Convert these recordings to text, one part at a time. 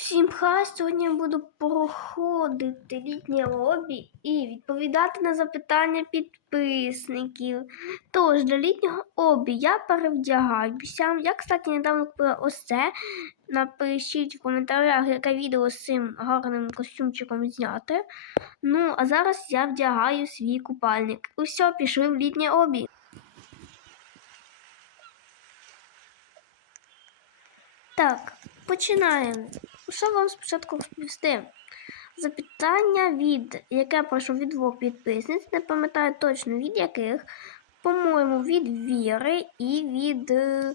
Всім хай, сьогодні я буду проходити літнє лобі і відповідати на запитання підписників. Тож, для літнього обі я перевдягаюся. Я, кстати, недавно купила ось це. Напишіть в коментарях, яке відео з цим гарним костюмчиком зняти. Ну, а зараз я вдягаю свій купальник. Усе, пішли в літнє обі. Так, починаємо. Що вам спочатку розповісти? Запитання від, яке пройшло від двох підписниць, не пам'ятаю точно від яких, по-моєму, від Віри і від е,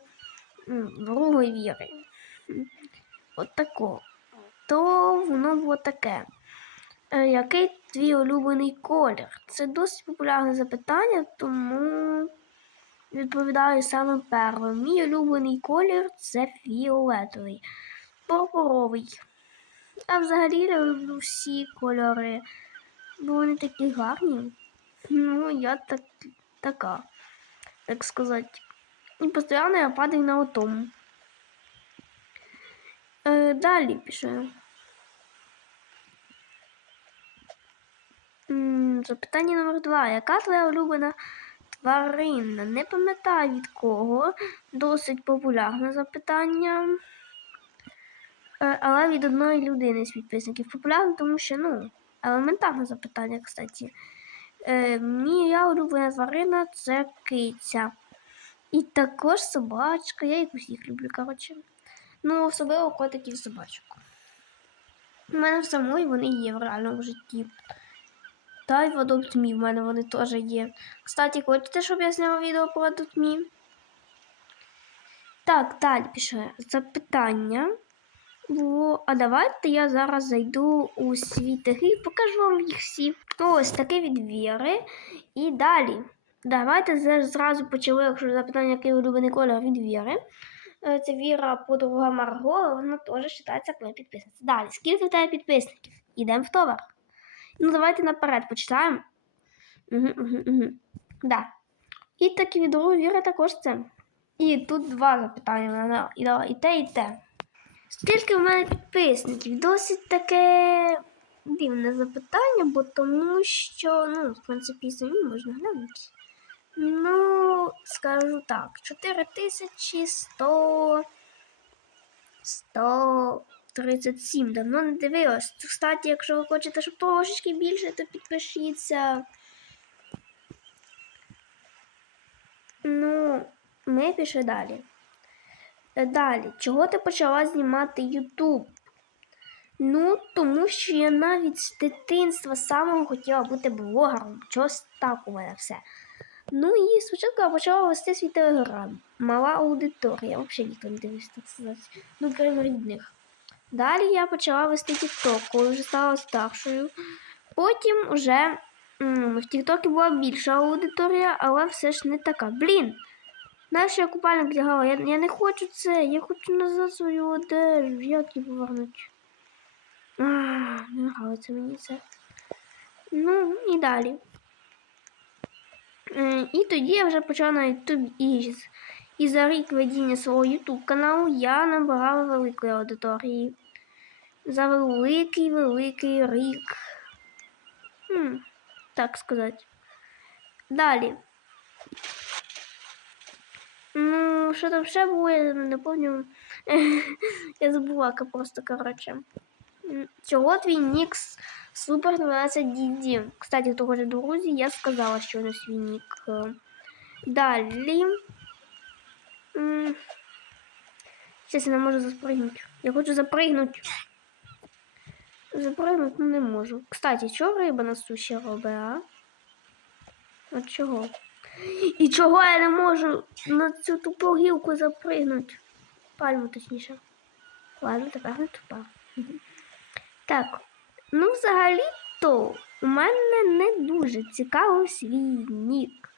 другої Віри. От тако. То воно було таке. Е, Який твій улюблений колір? Це досить популярне запитання, тому відповідаю саме первим. Мій улюблений колір це фіолетовий, пурпуровий. А взагалі я люблю всі кольори, бо вони такі гарні. Ну, я так, така, так сказати. І постійно я падаю на отому. Е, далі пише. Запитання номер два. Яка твоя улюблена тварина? Не пам'ятаю від кого. Досить популярне запитання. Е, Але від одної людини з підписників. Популярне, тому що, ну, елементарне запитання, кстати. Е, Моя улюблена тварина це киця. І також собачка. Я їх усіх люблю, коротше. Ну, особливо котиків собачок. У мене в самої вони є в реальному житті. Та й в Adopt.me в мене вони теж є. Кстати, хочете, щоб я зняла відео про Adopt.me? Так, далі пише запитання. Було, а давайте я зараз зайду у тегів і покажу вам їх всі. Ось таке від Віри. І далі. Давайте зразу почали, якщо запитання, який улюблений колір від Віри. Е, Це Віра, подруга Марго, вона теж вважається твоя підписниця. Далі, скільки в тебе підписників? Ідемо в товар. Ну, давайте наперед почитаємо. Угу, угу, угу. Да. І так і від другої Віри також це. І тут два запитання. і те, і те. Скільки в мене підписників? Досить таке дивне запитання, бо тому що, ну, в принципі, самі можна глянути. Ну, скажу так, 4100 137. Давно не дивилась. Кстати, якщо ви хочете, щоб трошечки більше, то підпишіться. Ну, ми пішли далі. Далі, чого ти почала знімати YouTube? Ну, тому що я навіть з дитинства самого хотіла бути блогером. Чогось так у мене все. Ну і спочатку я почала вести свій телеграм. Мала аудиторія, взагалі ніхто не дивився, так сказати. Ну, крім рідних. Далі я почала вести TikTok, коли вже стала старшою. Потім вже в TikTok була більша аудиторія, але все ж не така. Блін! Знаєш, я купальник вдягала, я, я не хочу це, я хочу назад свою одежу, як її повернути. А, не нравиться мені це. Ну, і далі. Е, І тоді я вже почала на YouTube і, і за рік ведіння свого YouTube каналу я набирала великої аудиторії. За великий великий рік. Хм, так сказати. Далі. Ну, що там ще було, я не пам'ятаю. я забула просто, коротше. М, Чого твій нікс Супер 12 DD? Кстати, хто хоче друзі, я сказала, що на свій нік. Далі. Щас я не можу запригнути. Я хочу. Запригнути ну, не можу. Кстати, чого риба на суші робить, а? От чого? І чого я не можу на цю тупу гілку запригнути? Пальму точніше. Ладно, тепер не тупа. Так, ну взагалі-то у мене не дуже цікаво свій нік.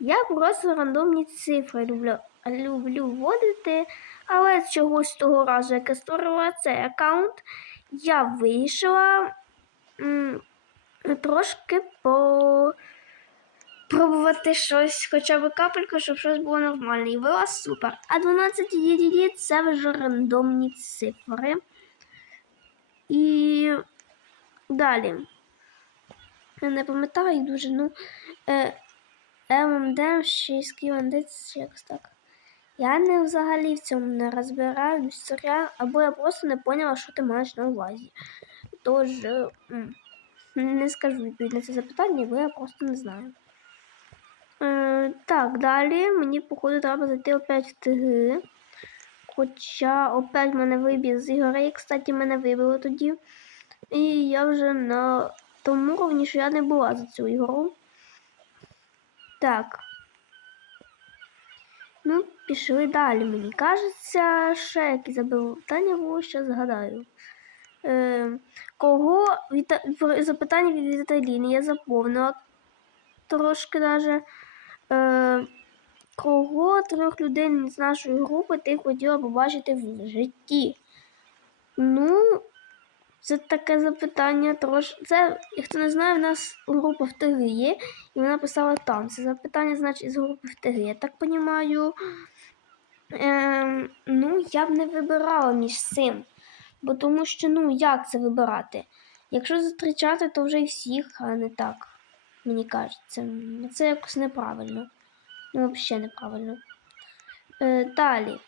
Я просто рандомні цифри люблю, люблю вводити, але чогось того разу, як я створила цей аккаунт, я вирішила м, трошки по пробувати щось, хоча б капельку, щоб щось було нормальне. І було супер. А 12 DDD це вже рандомні цифри. І далі. Я не пам'ятаю дуже, ну. ММД, ще сківандець, якось так. Я не взагалі в цьому не розбираюсь, або я просто не поняла, що ти маєш на увазі. Тож не скажу відповідь на це запитання, бо я просто не знаю. Е, так, далі мені, походу, треба зайти опять в ТГ. Хоча опять мене вибіг з ігри, і, кстати, мене вибило тоді. І я вже на тому рівні, що я не була за цю ігру. Так. Ну, пішли далі. Мені кажеться, ще які забив питання було, ще згадаю. Е, кого Віта... запитання від Віталіни я заповнила трошки даже. Е, кого трьох людей з нашої групи ти хотіла побачити в житті? Ну, це таке запитання трош. Це, хто не знає, в нас група в ТГ є, і вона писала там. Це запитання, значить, із групи в ТГ. Я так розумію. Ем, ну, я б не вибирала між цим. Бо тому що, ну, як це вибирати? Якщо зустрічати, то вже й всіх, а не так. Мені кажеться. Це якось неправильно. Ну, взагалі неправильно. Е, далі.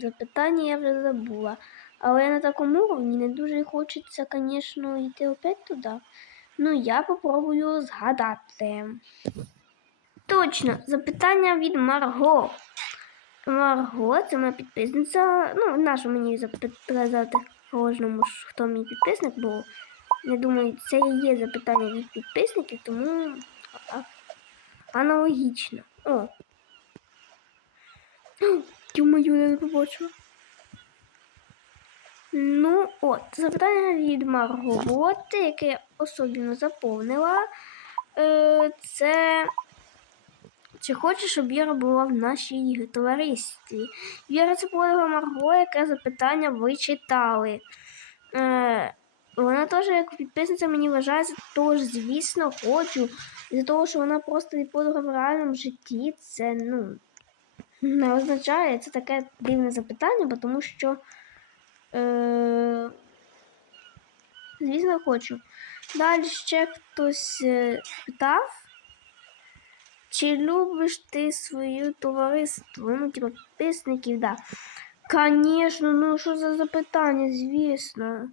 Запитання я вже забула. Але на такому рівні не дуже хочеться, звісно, йти опять туди. Ну, я попробую згадати. Точно, запитання від Марго. Марго, це моя підписниця. Ну, нашу мені запитати кожному, хто мій підписник, бо я думаю, це і є запитання від підписників, тому аналогічно. О. Тю-мою, я не побачила. Ну, от, запитання від Марголоти, яке я особливо заповнила. Е, це чи хочеш, щоб Віра була в нашій товаристві? Віра це подруга Марго, яке запитання ви читали. Е, вона теж як підписниця мені вважається, тож, звісно, хочу. Із-за того, що вона просто від подруга в реальному житті, це ну, не означає це таке дивне запитання, бо тому що. Е, звісно, хочу. Далі ще хтось е, питав. Чи любиш ти свою товариство? Ну, типа підписників, да. Конечно, ну що за запитання, звісно.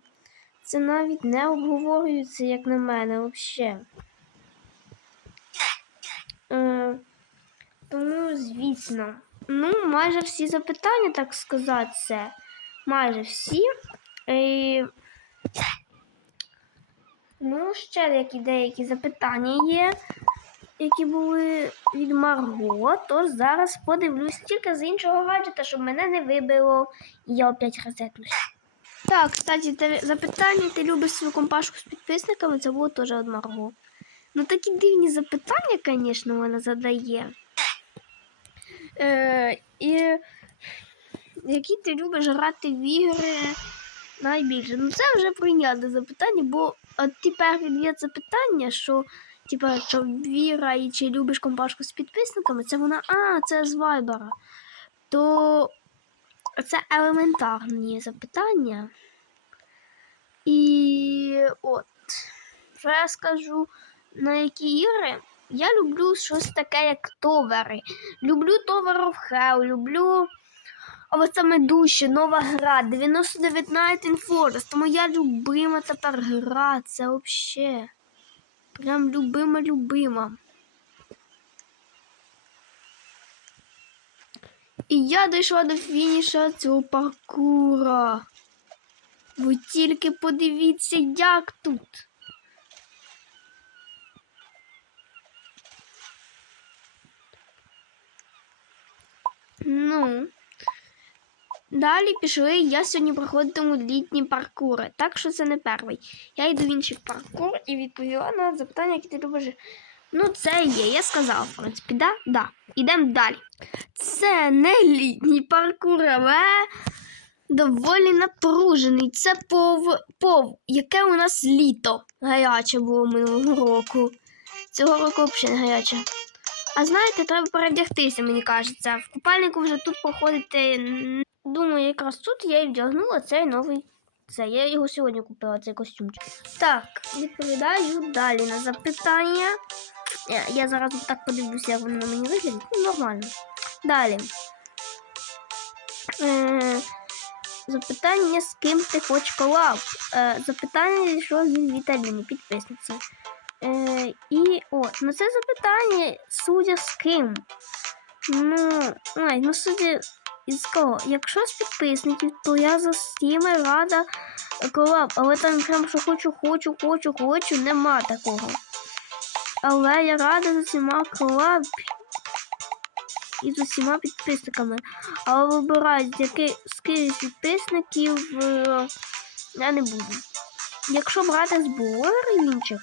Це навіть не обговорюється, як на мене, взагалі. Е, тому, звісно. Ну, майже всі запитання, так сказати, це. Майже всі. Е, ну, ще деякі деякі запитання є, які були від Марго. Тож зараз подивлюсь тільки з іншого гаджета, щоб мене не вибило. І я опять розетнусь. Так, кстати, запитання, ти любиш свою компашку з підписниками, це було теж від Марго. Ну такі дивні запитання, звісно, вона задає. Е, і які ти любиш грати в ігри найбільше? Ну це вже прийняте запитання, бо от тепер є запитання, що типа, що Віра і чи любиш компашку з підписниками, це вона, а, це з Вайбера. То це елементарні запитання. І от, я скажу, на які ігри? Я люблю щось таке, як товари. Люблю Tower of Hell, люблю але саме дужче, нова гра 99 Night in Forest. Моя любима тепер гра. Це взагалі. Прям любима-любима. І я дійшла до фініша цього паркура. Ви тільки подивіться, як тут. Ну. Далі пішли. Я сьогодні проходитиму літні паркури, так що це не перший. Я йду в інший паркур і відповіла на запитання, які ти любиш. Ну, це є, я сказала, в принципі, да? Да. Ідемо далі. Це не літній паркур, але доволі напружений. Це пов, пов, яке у нас літо гаряче було минулого року. Цього року взагалі не гаряче. А знаєте, треба перевдягтися, мені кажеться. В купальнику вже тут походити. Думаю, якраз тут я і вдягнула цей новий це. Я його сьогодні купила, цей костюмчик. Так, відповідаю далі на запитання. Я, я зараз так подивлюся, як вони на мені виглядять. Ну, нормально. Далі. Е, запитання, з ким ти хочеш колаб? Е, запитання зійшло від Віталіни, підписниці. Е, і о, на це запитання, судя з ким. Ну, ой, ну судя із кого? Якщо з підписників, то я за стіми рада колаб, але там прям що хочу, хочу, хочу, хочу, нема такого. Але я рада з усіма колаб і з усіма підписниками. Але вибирати з яких підписників е, я не буду. Якщо брати з блогерів інших,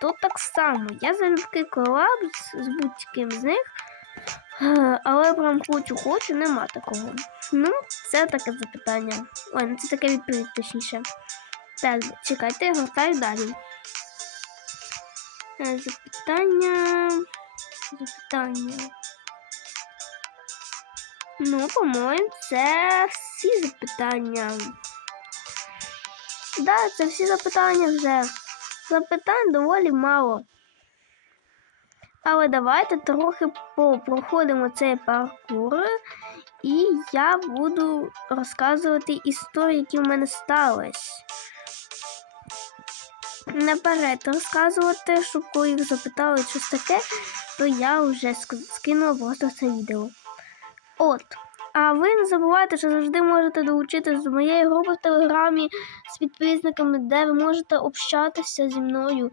то так само. Я залюбки колаб з, будь-ким з них. Е, Але прям хочу, хочу, нема такого. Ну, це таке запитання. Ой, ну це таке відповідь точніше. Так, чекайте, я гортаю далі. Е, Запитання. Запитання. Ну, по-моєму, це всі запитання. Да, це всі запитання вже. Запитань доволі мало. Але давайте трохи попроходимо цей паркур, і я буду розказувати історії, які в мене стались. Наперед розказувати, щоб коли їх запитали щось таке, то я вже скинула просто це відео. От. А ви не забувайте, що завжди можете долучитися до моєї групи в Телеграмі з підписниками, де ви можете общатися зі мною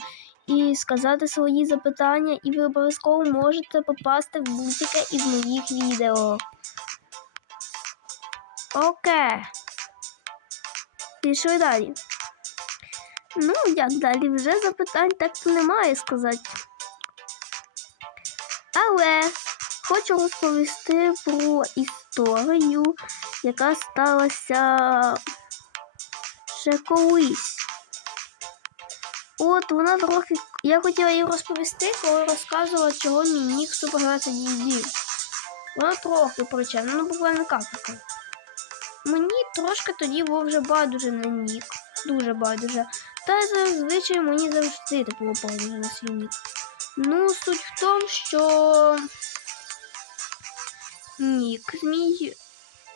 і сказати свої запитання, і ви обов'язково можете попасти в будь-яке із моїх відео. Окей. Пішли далі. Ну, як далі? Вже запитань так немає сказати. Але хочу розповісти про історію, яка сталася ще колись. От вона трохи. Я хотіла її розповісти, коли розказувала, чого мій нік суперграця DD. Вона трохи причина, ну буквально капелька. Мені трошки тоді був вже байдуже на нік. Дуже байдуже. Та зазвичай мені завжди було байдуже на свій нік. Ну, суть в тому, що нік мій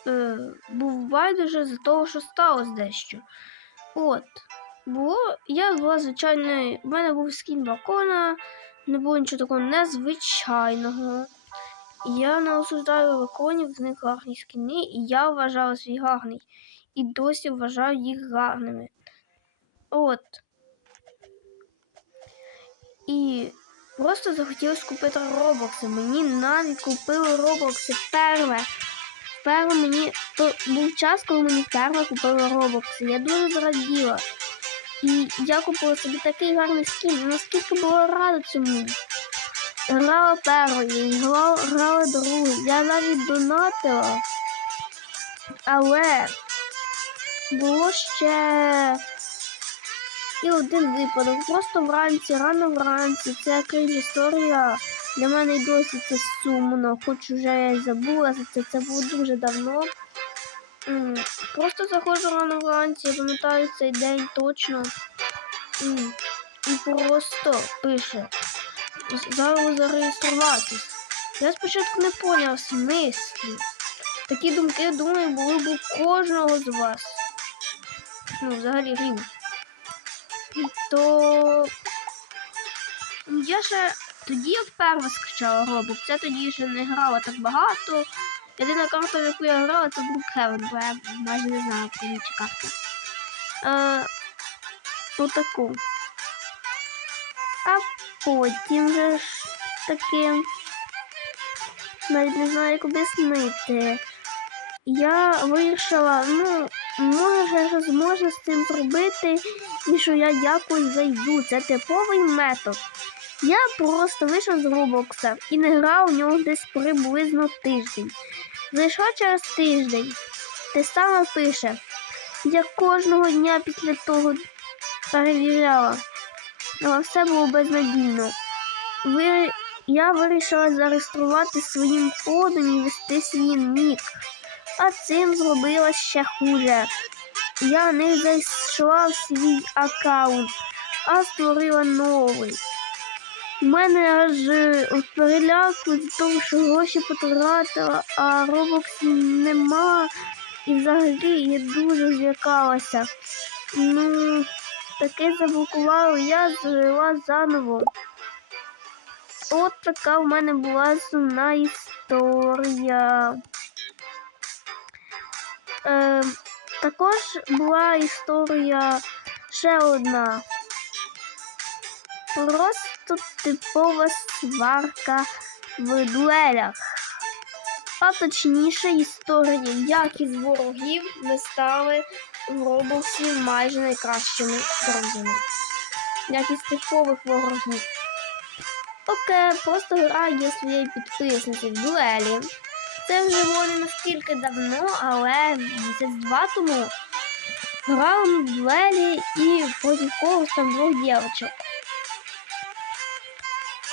е, був байдуже з того, що сталося дещо. От. Було, я була звичайною, в мене був скін балкона, не було нічого такого незвичайного. Я не осуждаю балконів, в них гарні скіни, і я вважала свій гарний. І досі вважаю їх гарними. От. І просто захотілося купити робокси. Мені навіть купили робокси перше. Перше мені то був час, коли мені перше купили робокси. Я дуже зраділа. І я купила собі такий гарний скін. Наскільки була рада цьому. Грала першою, грала, грала другою. Я навіть донатила. Але було ще і один випадок. Просто вранці, рано вранці. Це крінж історія. Для мене й досі це сумно, хоч уже я й забула за це. Це було дуже давно. Просто заходжу рано вранці, я пам'ятаю цей день точно. І просто пише. Зараз зареєструватись. Я спочатку не поняв смислі. Такі думки, думаю, були б у кожного з вас. Ну, взагалі рівно. То я ще тоді я вперше скачала робок. Це тоді ще не грала так багато. Єдина карта, в яку я грала, це Brookhaven, бо я майже не знаю про інші карти. Е, отаку. А потім же ж таки. Навіть не знаю, як об'яснити. Я вирішила, ну, може можна з цим зробити, і що я якось зайду. Це типовий метод. Я просто вийшов з Робокса і не грав у нього десь приблизно тиждень. Зайшов через тиждень. Те саме пише. Я кожного дня після того перевіряла, але все було безнадійно. Я вирішила зареєструвати своїм кодом і вести свій нік, а цим зробила ще хуже. я не зайшла в свій аккаунт, а створила новий. У мене аж е, от переляк від того, що гроші потратила, а робоксів нема. І взагалі я дуже злякалася. Ну, таке заблокувало, я завела заново. От така в мене була сумна історія. Е, також була історія ще одна. Просто типова сварка в дуелях. А точніше історія, як із ворогів ми стали в Роблоксі майже найкращими друзями. Як із типових ворогів. Окей, просто граю своєї підписниці в дуелі. Це вже було не настільки давно, але місяць-два тому грали ми дуелі і проти когось там двох дівчат.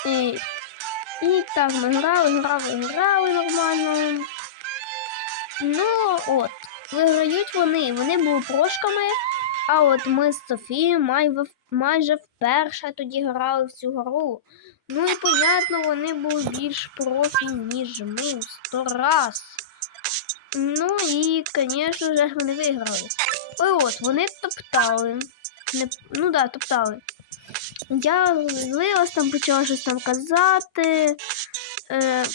І, і так ми грали, грали, грали нормально. Ну от, виграють вони. Вони були прошками, а от ми з Софією майже вперше тоді грали в цю гру. Ну і понятно, вони були більш профі, ніж ми в сто раз. Ну і, звісно ж, вони виграли. Ой, от, вони топтали. Не, ну да, топтали. Я злилась, там почала щось там казати. Е,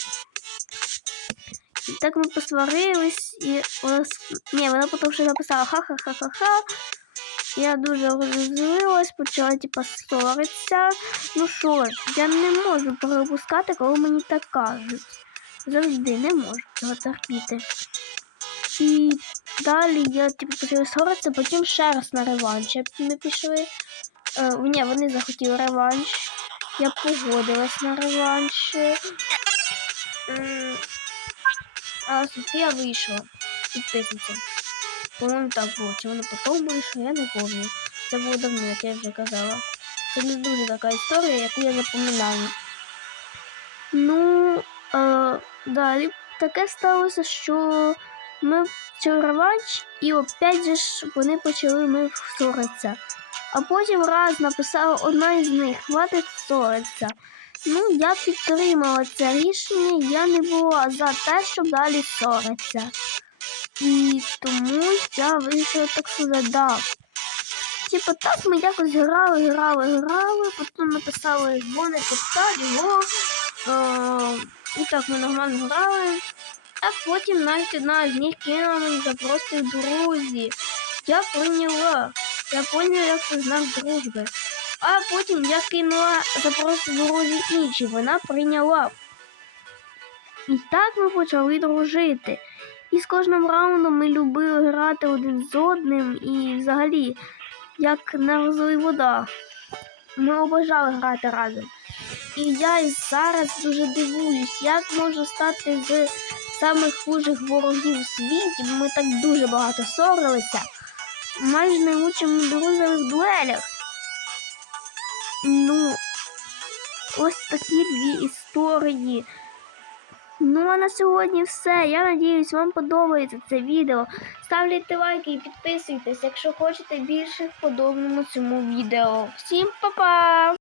так ми посварились, і вона, ні, вона потім ще написала ха-ха-ха-ха-ха. Я дуже розозлилась, почала типа ссоритися. Ну що ж, я не можу перепускати, коли мені так кажуть. Завжди не можу цього терпіти. І далі я типу почала ссоритися, потім ще раз на реванш ми пішли. Е, ні, вони захотіли реванш. Я погодилась на реванш. А Софія вийшла підписниця. По-моєму, так було. Чи вона потім вийшла, я не пам'ятаю. Це було давно, як я вже казала. Це не дуже така історія, яку я запам'ятаю. Ну, е, далі таке сталося, що ми почали реванш, і опять же ж вони почали ми ссоритися. А потім раз написала одна із них, хватить ссоритися. Ну, я підтримала це рішення, я не була за те, щоб далі ссоритися. І тому я вирішила так сказати, да. Типу, так ми якось грали, грали, грали, потім написали вони топтать його. Е, і так ми нормально грали. А потім навіть одна з них кинула мені запросити в друзі. Я прийняла. Я поняла, як це знак дружби. А потім я кинула запросити друзі інші, вона прийняла. І так ми почали дружити. І з кожним раундом ми любили грати один з одним і взагалі, як на розовій вода. Ми обожали грати разом. І я і зараз дуже дивуюсь, як можу стати з самих хужих ворогів у світі, ми так дуже багато ссорилися. Майже найкращими друзями в дуелях. Ну, ось такі дві історії. Ну а на сьогодні все. Я надіюсь, вам подобається це відео. Ставляйте лайки і підписуйтесь, якщо хочете більше в подобному цьому відео. Всім па-па!